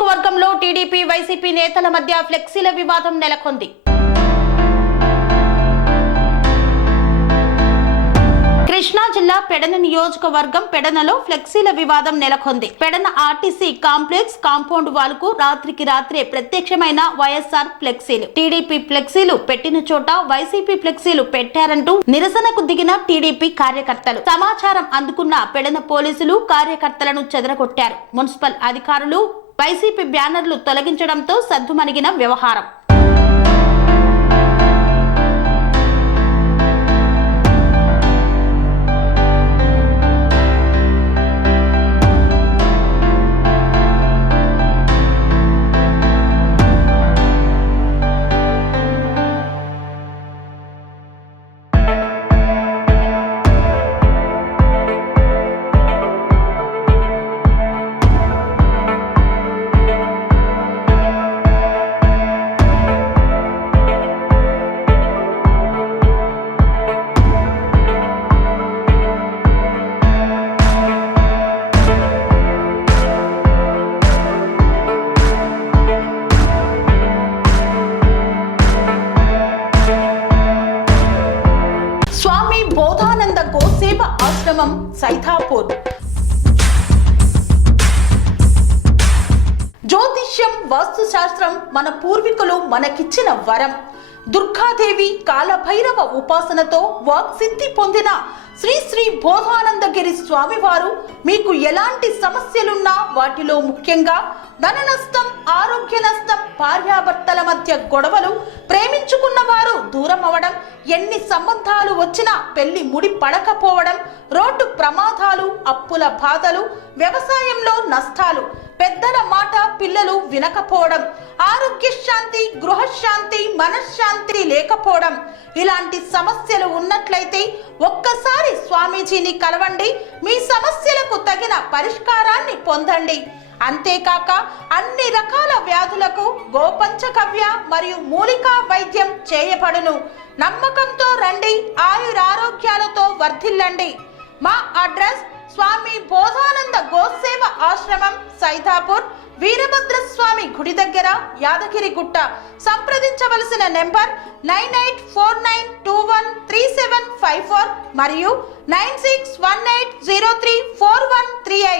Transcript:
నియోజకవర్గంలో TDP YCP నేతల మధ్య ఫ్లెక్సీల వివాదం నెలకొంది. కృష్ణా జిల్లా పెడన నియోజకవర్గం పెడనలో ఫ్లెక్సీల వివాదం నెలకొంది. Pedana RTC complex compound wall కు రాత్రికి రాత్రే ప్రత్యక్షమైన వైఎస్ఆర్ ఫ్లెక్సీలు. టీడీపీ ఫ్లెక్సీలు పెట్టిన చోట వైసీపీ ఫ్లెక్సీలు పెట్టారంటూ నిరసనకు దిగిన టీడీపీ కార్యకర్తలు. సమాచారం అందుకున్న పెడన పోలీసులు కార్యకర్తలను చెదరగొట్టారు. మున్సిపల్ అధికారులు వైసీపీ బ్యానర్లు తొలగించడంతో సద్దుమణిగిన వ్యవహారం. బోధానంద గోసేవ ఆశ్రమం సైథాపూర్. జ్యోతిష్యం వాస్తుశాస్త్రం మన పూర్వీకులు మనకిచ్చిన వరం. దుర్గాదేవి కాలభైరవ ఉపాసనతో వాక్సిద్ధి పొందిన శ్రీ శ్రీ బోధానందగిరి స్వామివారు మీకు ఎలాంటి సమస్యలున్నా, వాటిలో ముఖ్యంగా ధన నష్టం, ఆరోగ్య నష్టం, భార్యాభర్తల మధ్య గొడవలు, ప్రేమించుకున్న వారు దూరం అవడం, ఎన్ని సంబంధాలు వచ్చినా పెళ్లి ముడి పడకపోవడం, రోడ్డు ప్రమాదాలు, అప్పుల బాధలు, వ్యవసాయంలో నష్టాలు, పెద్దల మాట పిల్లలు వినకపోవడం, ఆరోగ్య శాంతి, గృహశాంతి, మనశ్శాంతి లేకపోవడం, ఇలాంటి సమస్యలు ఉన్నట్లయితే ఒక్కసారి స్వామీజీని కలవండి. మీ సమస్యలకు తగిన పరిష్కారాన్ని పొందండి. అంతేకాక అన్ని రకాల వ్యాధులకు గోపంచకవ్య మరియు మూలికా వైద్యం చేయబడును. నమ్మకంతో రండి, ఆయురారోగ్యాలతో వర్ధిల్లండి. మా అడ్రస్ స్వామి బోధానంద గోసేవ ఆశ్రమం సైథాపూర్, వీరభద్రస్వామి గుడి దగ్గర, యాదగిరిగుట్ట. సంప్రదించవలసిన నెంబర్ 9849213754 మరియు 9618034138.